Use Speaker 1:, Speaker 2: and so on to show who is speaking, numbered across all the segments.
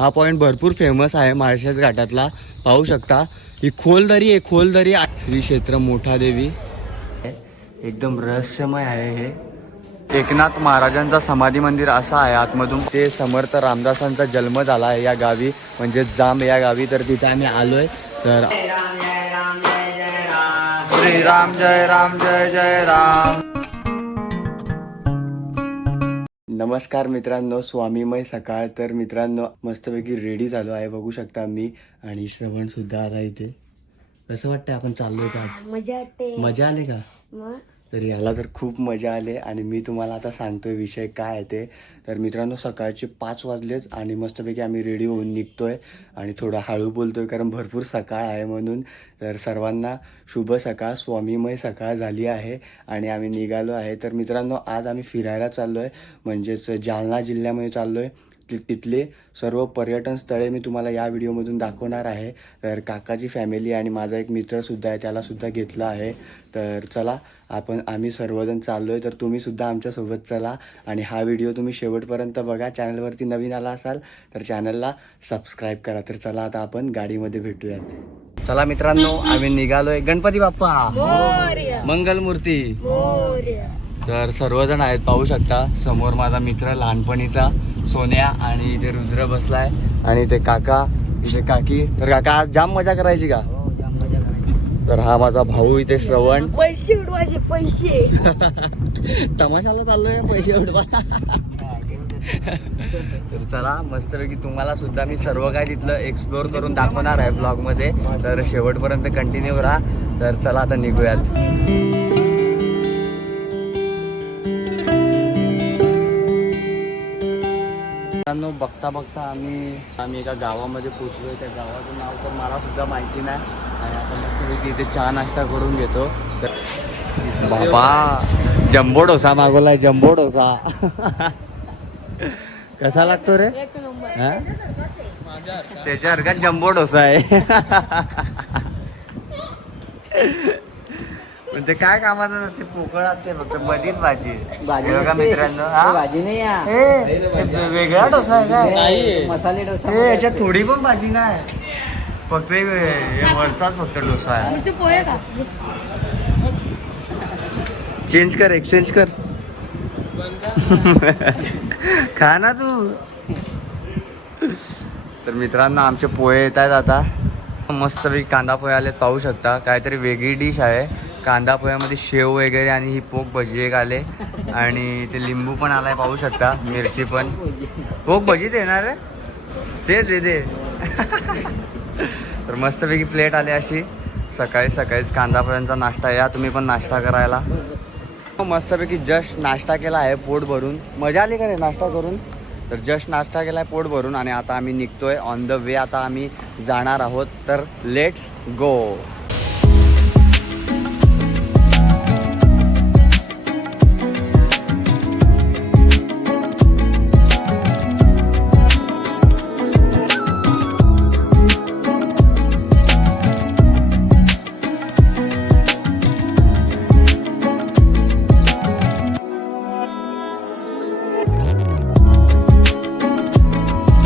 Speaker 1: हा पॉईंट भरपूर फेमस आहे. माळशेज घाटातला. पाहू शकता. ही खोलदरी आहे खोलदरी. श्री क्षेत्र मोठा देवी. एकदम रहस्यमय आहे हे. एकनाथ महाराजांचा समाधी मंदिर असा आहे. आतमधून ते समर्थ रामदासांचा जन्म झाला आहे या गावी. म्हणजे जांब या गावी. तर तिथे आम्ही आलोय. तर श्री राम जय राम जय जय राम. नमस्कार मित्रांनो स्वामीमय सकाळ. तर मित्रांनो मस्तपैकी रेडी झालो आहे. बघू शकता मी आणि श्रवण सुद्धा आला इथे. कसं वाटतंय आपण चाललोय तर आज
Speaker 2: मजा वाटते.
Speaker 1: मजा आली का?
Speaker 2: मग?
Speaker 1: तर याला तर खूप मजा आली आणि मी तुम्हाला आता सांगतोय विषय काय आहे ते. तर मित्रांनो सकाळचे पाच वाजलेच आणि मस्तपैकी आम्ही रेडी होऊन निघतोय आणि थोडं हळू बोलतोय कारण भरपूर सकाळ आहे म्हणून. तर सर्वांना शुभ सकाळ स्वामीमय सकाळ झाली आहे आणि आम्ही निघालो आहे. तर मित्रांनो आज आम्ही फिरायला चाललो आहे म्हणजेच जालना जिल्ह्यामध्ये चाललो आहे तिथले सर्व पर्यटन स्थळे मी तुम्हाला या व्हिडिओमधून दाखवणार आहे. तर काकाची फॅमिली आणि माझा एक मित्रसुद्धा आहे त्यालासुद्धा घेतला आहे. तर चला आपण आम्ही सर्वजण चाललो आहे तर तुम्ही सुद्धा आमच्यासोबत चला. आणि हा व्हिडिओ तुम्ही शेवटपर्यंत बघा. चॅनलवरती नवीन आला असाल तर चॅनलला सबस्क्राईब करा. तर चला आता आपण गाडीमध्ये भेटूयात. चला मित्रांनो आम्ही निघालोय. गणपती बाप्पा! मंगलमूर्ती! तर सर्वजण आहेत पाहू शकता. समोर माझा मित्र लहानपणीचा सोन्या आणि इथे रुद्र बसलाय आणि इथे काका इथे काकी. तर काका आज जाम मजा करायची का? तर हा माझा भाऊ इथे श्रवण.
Speaker 2: पैसे उडवायचे पैसे.
Speaker 1: तमाशाला चाललोय पैसे उडवा. तर चला मस्तपैकी तुम्हाला सुद्धा मी सर्व काय तिथलं एक्सप्लोअर करून दाखवणार आहे ब्लॉगमध्ये. तर शेवटपर्यंत कंटिन्यू राहा तर चला आता निघूयात. बघता बघता आम्ही आम्ही एका गावामध्ये पोचलोय. त्या गावाचं नाव तर मला सुद्धा माहिती नाही. आणि आता मस्तपैकी इथे चहा नाश्ता करून घेतो. तर बाबा जम्बो डोसा मागवलाय जम्बो डोसा. कसा लागतो रे? हा? त्याच्या हरकत जम्बो डोसा आहे. पण ते काय कामाचं नसते पोकळ असते फक्त मधीच भाजी हे बघा मित्रांनो हा?
Speaker 3: भाजी नाही
Speaker 1: हे, हे वेगळा डोसा आहे काय?
Speaker 3: मसाले डोसा
Speaker 1: हे, याच्यात थोडी पण भाजी नाही. फक्त हे- हे वरचाच फक्त डोसा आहे.
Speaker 2: ते पोहे का
Speaker 1: चेंज कर एक्सचेंज कर. खा ना तू. तर मित्रांनो आमचे पोहे येत आहेत आता मस्तपैकी कांदा पोहे आलेत पाहू शकता. काहीतरी वेगळी डिश आहे. कांदा पोह्यामध्ये शेव वगैरे आणि ही पोक भजी एक आले. आणि ते लिंबू पण आलाय पाहू शकता. मिरची पण. पोक भजीच येणार आहे? तेच येते ते. तर मस्तपैकी प्लेट आली अशी. सकाळी सकाळीच कांदा पोह्यांचा नाश्ता या. तुम्ही पण नाश्ता करायला. मस्तपैकी जस्ट नाश्ता केला आहे पोट भरून. मजा आली का रे नाश्ता करून? तर जस्ट नाश्ता केला आहे पोट भरून आणि आता आम्ही निघतोय. ऑन द वे आता आम्ही जाणार आहोत. तर लेट्स गो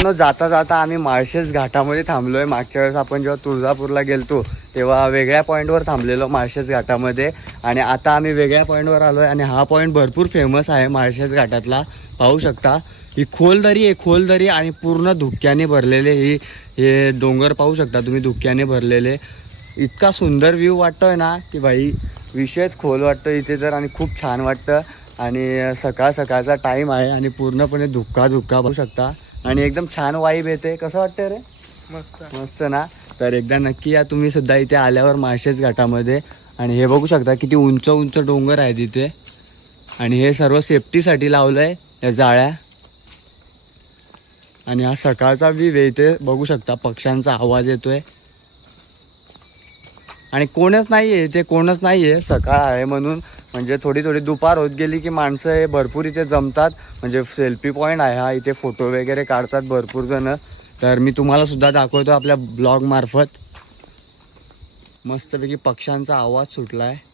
Speaker 1: न जाता जाता आम्ही माळशेज घाटामध्ये थांबलो आहे मागच्या वेळेस आपण जेव्हा तुळजापूरला गेलतो तेव्हा वेगळ्या पॉईंटवर थांबलेलो माळशेज घाटामध्ये. आणि आता आम्ही वेगळ्या पॉईंटवर आलो आहे आणि हा पॉईंट भरपूर फेमस आहे माळशेज घाटातला. पाहू शकता ही खोलदरी आहे खोलदरी आणि पूर्ण धुक्याने भरलेले ही हे डोंगर पाहू शकता तुम्ही धुक्याने भरलेले. इतका सुंदर व्ह्यू वाटतोय ना की भाई विषयच खोल वाटतं इथे तर आणि खूप छान वाटतं. आणि सकाळ सकाळचा टाईम आहे आणि पूर्णपणे धुक्का धुक्का बघू शकता. आणि एकदम छान वाईब येते. कसं वाटतं रे?
Speaker 3: मस्त.
Speaker 1: मस्त ना? तर एकदा नक्की या तुम्ही सुद्धा इथे आल्यावर माळशेज घाटामध्ये. आणि हे बघू शकता किती उंच उंच डोंगर आहे तिथे आणि हे सर्व सेफ्टीसाठी लावलं आहे या जाळ्या. आणि हा सकाळचा व्ह्यू इथे. बघू शकता पक्ष्यांचा आवाज येतोय. आणि कोणच नाही आहे इथे कोणच नाही आहे सकाळ आहे म्हणून. म्हणजे थोडी थोडी दुपार होत गेली की माणसं हे भरपूर इथे जमतात. म्हणजे सेल्फी पॉईंट आहे हा इथे फोटो वगैरे काढतात भरपूर जण. तर मी तुम्हाला सुद्धा दाखवतो आपल्या ब्लॉग मार्फत. मस्तपैकी पक्ष्यांचा आवाज सुटला आहे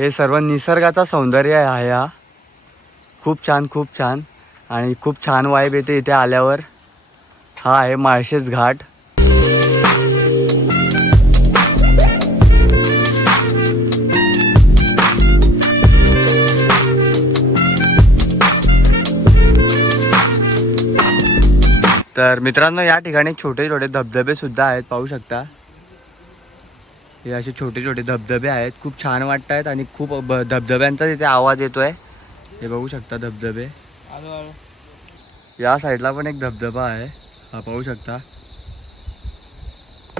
Speaker 1: हे सर्व निसर्गाचा सौंदर्य आहे हा. खूप छान खूप छान. आणि खूप छान वाईब येते इथे आल्यावर. हा आहे माळशेज घाट. तर मित्रांनो या ठिकाणी छोटे छोटे धबधबे सुद्धा आहेत पाहू शकता. हे असे छोटे छोटे धबधबे आहेत. खूप छान वाटत आहेत आणि खूप धबधब्यांचाच धबधब्यांचा तिथे आवाज येतोय. हे बघू शकता धबधबे. या साईडला पण एक धबधबा आहे. हा पाहू शकता.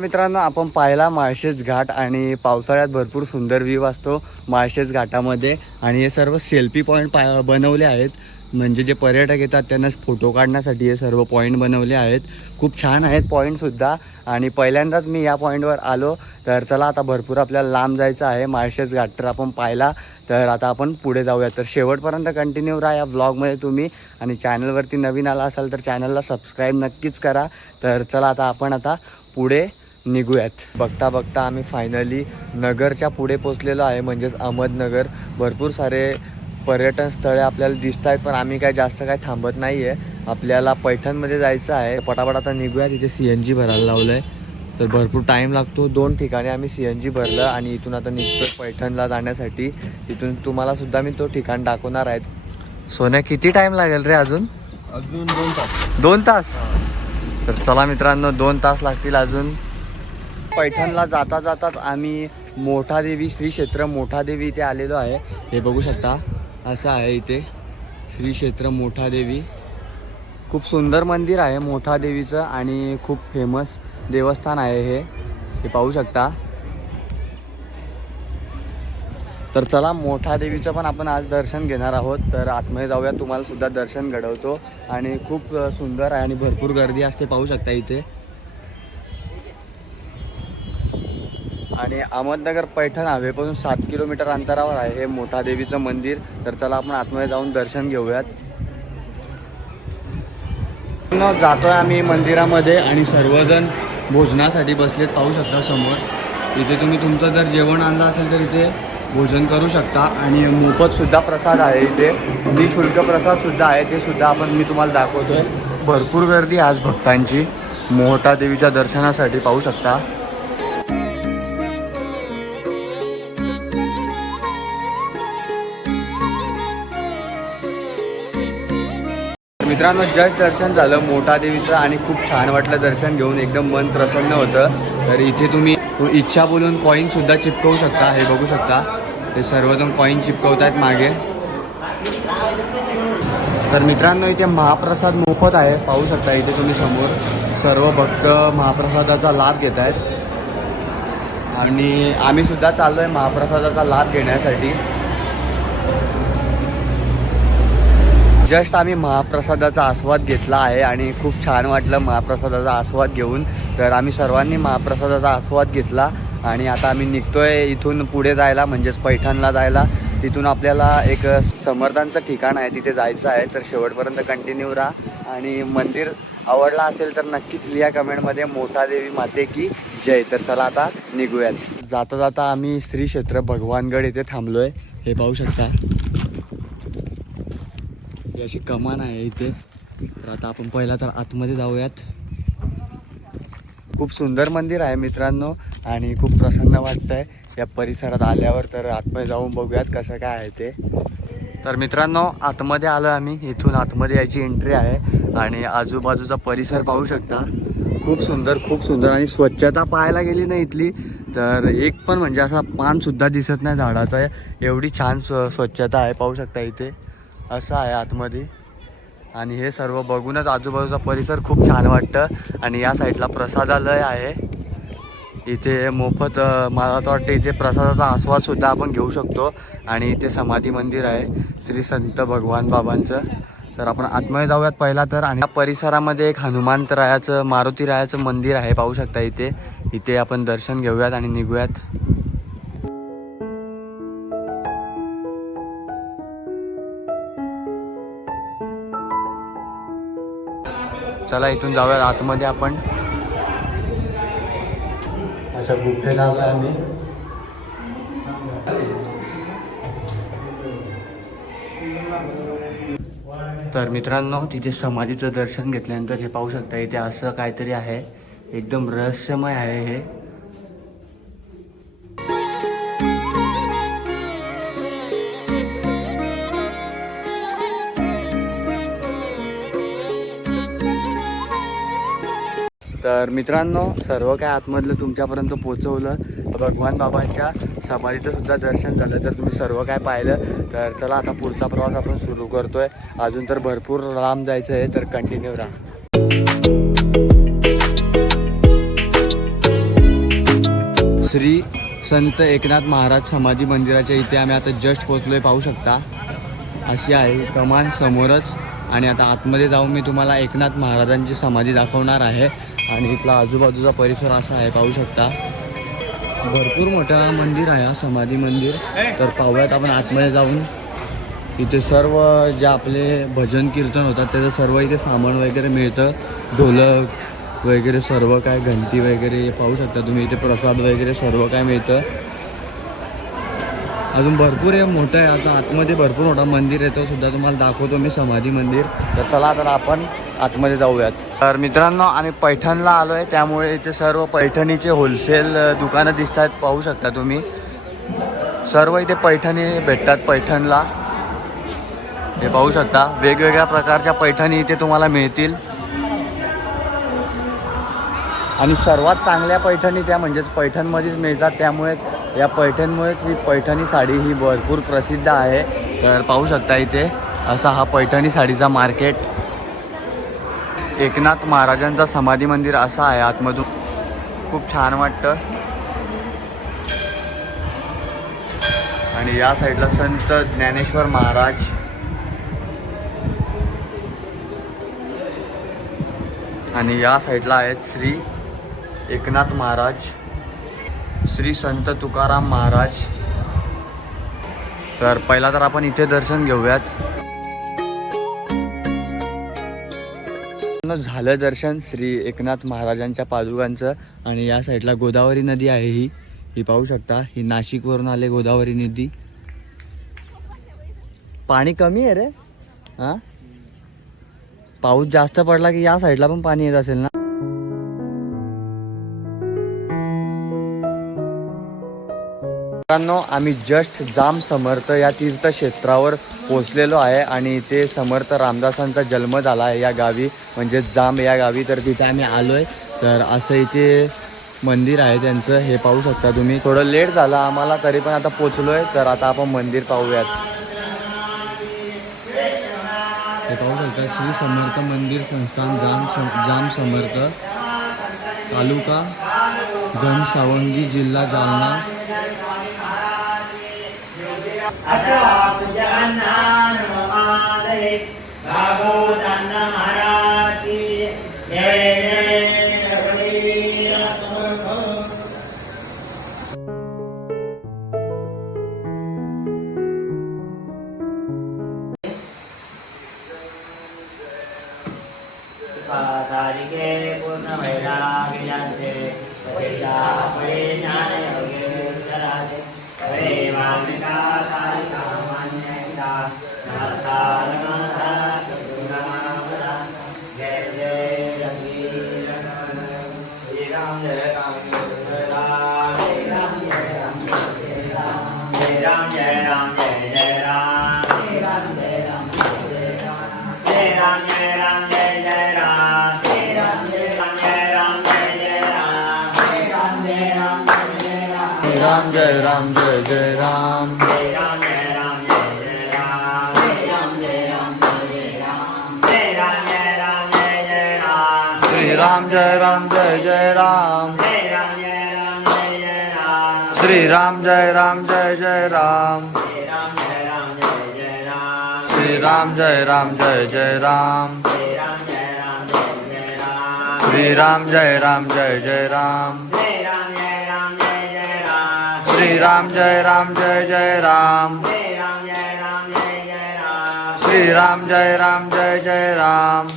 Speaker 1: मित्रांनो आपण पाहिला माळशेज घाट आणि पावसाळ्यात भरपूर सुंदर व्ह्यू असतो माळशेज घाटामध्ये. आणि हे सर्व सेल्फी पॉईंट पा बनवले आहेत. म्हणजे जे पर्यटक येतात त्यांनाच फोटो काढण्यासाठी हे सर्व पॉईंट बनवले आहेत. खूप छान आहेत पॉईंटसुद्धा आणि पहिल्यांदाच मी या पॉईंटवर आलो तर चला आता भरपूर आपल्याला लांब जायचं आहे. माळशेज घाट तर आपण पाहिला. तर आता आपण पुढे जाऊया तर शेवटपर्यंत कंटिन्यू राहा या ब्लॉगमध्ये तुम्ही. आणि चॅनलवरती नवीन आला असाल तर चॅनलला सबस्क्राईब नक्कीच करा. तर चला आता आपण आता पुढे निघूयात. बघता बघता आम्ही फायनली नगरच्या पुढे पोचलेलो आहे म्हणजेच अहमदनगर. भरपूर सारे पर्यटन स्थळे आपल्याला दिसत आहेत पण आम्ही काय जास्त काय थांबत नाही आहे आपल्याला पैठणमध्ये जायचं आहे. पटापट आता निघूया तिथे सी एन जी भरायला लावलं आहे तर भरपूर टाईम लागतो. दोन ठिकाणी आम्ही सी एन जी भरलं आणि इथून आता निघतो पैठणला जाण्यासाठी. इथून तुम्हाला सुद्धा मी तो ठिकाण दाखवणार आहे. सोन्या किती टाईम लागेल रे अजून?
Speaker 3: अजून दोन तास.
Speaker 1: दोन तास? तर चला मित्रांनो दोन तास लागतील अजून. पैठणला जाता जाताच आम्ही मोठा देवी श्री क्षेत्र मोठा देवी इथे आलेलो आहे. हे बघू शकता. असं आहे इथे. श्री क्षेत्र मोठा देवी. खूप सुंदर मंदिर आहे मोठा देवीचं आणि खूप फेमस देवस्थान आहे हे. हे पाहू शकता. तर चला मोठा देवीचं पण आपण आज दर्शन घेणार आहोत. तर आतमध्ये जाऊया तुम्हाला सुद्धा दर्शन घडवतो. आणि खूप सुंदर आहे आणि भरपूर गर्दी असते पाहू शकता इथे. आणि अहमदनगर पैठण हवेपासून सात किलोमीटर अंतरावर आहे. हे मोठा देवीचं मंदिर. तर चला आपण आतमध्ये जाऊन दर्शन घेऊयात. जातोय आम्ही मंदिरामध्ये आणि सर्वजण भोजनासाठी बसलेत पाहू शकता समोर. इथे तुम्ही तुमचं जर जेवण आणलं असेल तर इथे भोजन करू शकता. आणि मोफतसुद्धा प्रसाद आहे इथे. निशुल्क प्रसादसुद्धा आहे. ते सुद्धा आपण मी तुम्हाला दाखवतोय. भरपूर गर्दी आज भक्तांची. मोहटा देवीच्या दर्शनासाठी पाहू शकता. मित्रांनो जस्ट दर्शन झालं मोठा देवीचं आणि खूप छान वाटलं दर्शन घेऊन. एकदम मन प्रसन्न होतं. तर इथे तुम्ही इच्छा बोलून कॉईन सुद्धा चिपकवू शकता हे बघू शकता. हे सर्वजण कॉईन चिपकवत आहेत मागे. तर मित्रांनो इथे महाप्रसाद मोफत आहे. पाहू शकता इथे तुम्ही समोर. सर्व भक्त महाप्रसादाचा लाभ घेत आहेत आणि आम्ही सुद्धा चाललो आहे महाप्रसादाचा लाभ घेण्यासाठी. जस्ट आम्ही महाप्रसादाचा आस्वाद घेतला आहे आणि खूप छान वाटलं महाप्रसादाचा आस्वाद घेऊन. तर आम्ही सर्वांनी महाप्रसादाचा आस्वाद घेतला आणि आता आम्ही निघतोय इथून पुढे जायला म्हणजेच पैठणला जायला. तिथून आपल्याला एक समर्थांचं ठिकाण आहे तिथे जायचं आहे. तर शेवटपर्यंत कंटिन्यू राहा. आणि मंदिर आवडला असेल तर नक्कीच लिहा कमेंटमध्ये. मोठा देवी माते की जय. तर चला आता निघूयात. जाता जाता आम्ही श्री क्षेत्र भगवानगड इथे थांबलोय. हे पाहू शकता. ही अशी कमान आहे इथे. तर आता आपण पहिला तर आतमध्ये जाऊयात. खूप सुंदर मंदिर आहे मित्रांनो आणि खूप प्रसन्न वाटतंय. या परिसरात आल्यावर तर आतमध्ये जाऊन बघूयात कसं काय आहे ते. तर मित्रांनो आतमध्ये आलो आम्ही. इथून आतमध्ये याची एंट्री आहे आणि आजूबाजूचा परिसर पाहू शकता. खूप सुंदर खूप सुंदर आणि स्वच्छता पाहायला गेली ना इथली तर एक पण म्हणजे असा पानसुद्धा दिसत नाही झाडाचा. एवढी छान स्व स्वच्छता आहे पाहू शकता इथे. असं आहे आतमध्ये. आणि हे सर्व बघूनच आजूबाजूचा परिसर खूप छान वाटतं. आणि या साईडला प्रसादालय आहे. इथे मोफत मला तर वाटतं इथे प्रसादाचा आस्वादसुद्धा आपण घेऊ शकतो. आणि इथे समाधी मंदिर आहे श्री संत भगवान बाबांचं. तर आपण आतमध्ये जाऊयात पहिला तर. आणि या परिसरामध्ये एक हनुमंतरायाचं मारुतीरायाचं मंदिर आहे पाहू शकता इथे. इथे आपण दर्शन घेऊयात आणि निघूयात. चला इथून जाऊयात. आतमध्ये आपण. अशा गुफेत आलोय आम्ही. तर मित्रांनो तिथे समाधीचं दर्शन घेतल्यानंतर हे पाहू शकता इथे असं काहीतरी आहे. एकदम रहस्यमय आहे हे. तर मित्रांनो सर्व काय आतमधलं तुमच्यापर्यंत पोचवलं भगवान बाबांच्या समाधीचं सुद्धा दर्शन झालं. तर तुम्ही सर्व काय पाहिलं तर चला आता पुढचा प्रवास आपण सुरू करतोय. अजून तर भरपूर लांब जायचं आहे तर कंटिन्यू राहा श्री संत एकनाथ महाराज समाधी मंदिराच्या इथे आम्ही आता जस्ट पोचलोय पाहू शकता. अशी आहे कमान समोरच. आणि आता आतमध्ये जाऊन मी तुम्हाला एकनाथ महाराजांची समाधी दाखवणार आहे. आणि इथला आजूबाजूचा परिसर असा आहे पाहू शकता. भरपूर मोठं मंदिर आहे हा समाधी मंदिर. तर पाहूयात आपण आतमध्ये जाऊन. इथे सर्व जे आपले भजन कीर्तन होतात त्याचं सर्व इथे सामान वगैरे मिळतं. ढोलक वगैरे सर्व काय घंटी वगैरे पाहू शकता तुम्ही. इथे प्रसाद वगैरे सर्व काय मिळतं. अजून भरपूर हे मोठं आहे. आता आतमध्ये भरपूर मोठा मंदिर आहे तो सुद्धा तुम्हाला दाखवतो मी समाधी मंदिर. तर चला तर आपण आतमध्ये जाऊयात. तर मित्रांनो आम्ही पैठणला आलो आहे त्यामुळे इथे सर्व पैठणीचे होलसेल दुकानं दिसत आहेत पाहू शकता तुम्ही. सर्व इथे पैठणी भेटतात पैठणला. हे पाहू शकता. वेगवेगळ्या प्रकारच्या पैठणी इथे तुम्हाला मिळतील. आणि सर्वात चांगल्या पैठणी त्या म्हणजेच पैठणमध्येच मिळतात. त्यामुळेच या पैठणमुळेच ही पैठणी साडी ही भरपूर प्रसिद्ध आहे. तर पाहू शकता इथे असा हा पैठणी साडीचा मार्केट एकनाथ महाराजांचा समाधी मंदिर असा आहे आतमधून. खूप छान वाटतं. आणि या साईडला संत ज्ञानेश्वर महाराज. आणि या साईडला आहेत श्री एकनाथ महाराज. श्री संत तुकाराम महाराज. तर पहिला तर आपण इथे दर्शन घेऊयात. झालं दर्शन श्री एकनाथ महाराजांच्या पादुकांचं. आणि या साईडला गोदावरी नदी आहे ही. ही पाहू शकता. ही नाशिकवरून आले गोदावरी नदी. पाणी कमी आहे रे. हां? पाऊस जास्त पडला की या साईडला पण पाणी येत असेल ना? मित्रांनो आम्ही जस्ट जाम समर्थ या तीर्थक्षेत्रावर पोचलेलो आहे आणि इथे समर्थ रामदासांचा जन्म झाला आहे या गावी. म्हणजे जाम या गावी. तर तिथे आम्ही आलो आहे तर असं इथे मंदिर आहे त्यांचं. हे पाहू शकता तुम्ही. थोडं लेट झालं आम्हाला तरी पण आता पोचलो आहे तर आता आपण मंदिर पाहूयात. हे पाहू शकता श्री समर्थ मंदिर संस्थान जाम सम- जाम समर्थ तालुका घनसावंगी जिल्हा जालना.
Speaker 4: असाप जगन्नान महाराज भागवतांना महाराज 三十 श्री राम जय राम जय जय राम
Speaker 1: श्री राम जय राम जय जय राम श्री राम जय राम जय जय राम श्री राम जय राम जय जय राम श्री राम जय राम जय जय राम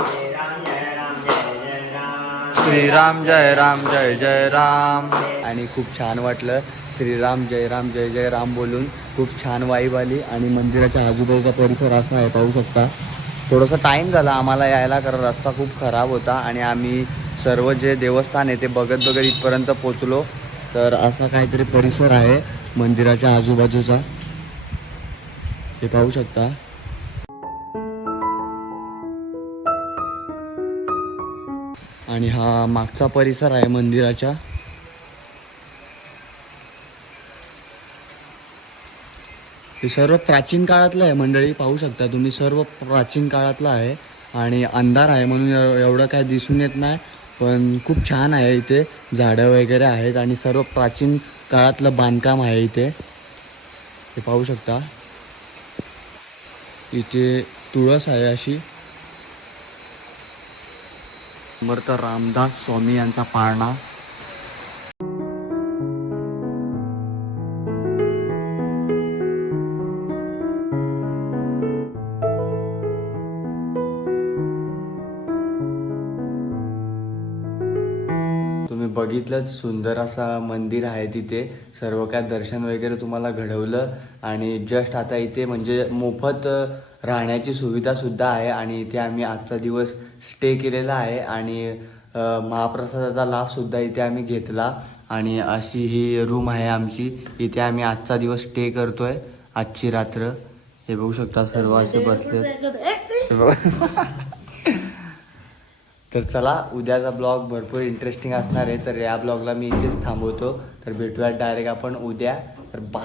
Speaker 1: श्री राम जय राम जय जय राम आणि खूप छान वाटलं श्रीराम जय राम जय जय राम बोलून खूप छान वाईब आली आणि मंदिराच्या आजूबाजूचा परिसर असा आहे पाहू शकता. थोडंसं टाईम झाला आम्हाला यायला कारण रस्ता खूप खराब होता आणि आम्ही सर्व जे देवस्थान आहे ते बघत बघत इथपर्यंत पोचलो. तर असा काहीतरी परिसर आहे मंदिराच्या आजूबाजूचा. हे पाहू शकता. आणि हा मागचा परिसर आहे मंदिराच्या. हे सर्व प्राचीन काळातलं आहे. मंडळी पाहू शकता तुम्ही सर्व प्राचीन काळातलं आहे आणि अंधार आहे म्हणून एव- एवढं काय दिसून येत नाही. पण खूप छान आहे इथे. झाडं वगैरे आहेत आणि सर्व प्राचीन काळातलं बांधकाम आहे इथे. हे पाहू शकता. इथे तुळस आहे अशी. समर्थ रामदास स्वामी यांचा पाळणा. बघितलंच सुंदर असा मंदिर आहे तिथे. सर्व काय दर्शन वगैरे तुम्हाला घडवलं आणि जस्ट आता इथे म्हणजे मोफत राहण्याची सुविधासुद्धा आहे आणि इथे आम्ही आजचा दिवस स्टे केलेला आहे आणि महाप्रसादाचा लाभसुद्धा इथे आम्ही घेतला आणि अशी ही रूम आहे आमची. इथे आम्ही आजचा दिवस स्टे करतोय. आजची रात्र. हे बघू शकता सर्व असे बसले तर चला उद्याचा ब्लॉग भरपूर इंटरेस्टिंग असणार आहे. तर या ब्लॉगला मी इथेच थांबवतो. तर भेटूयात डायरेक्ट आपण उद्या. तर बा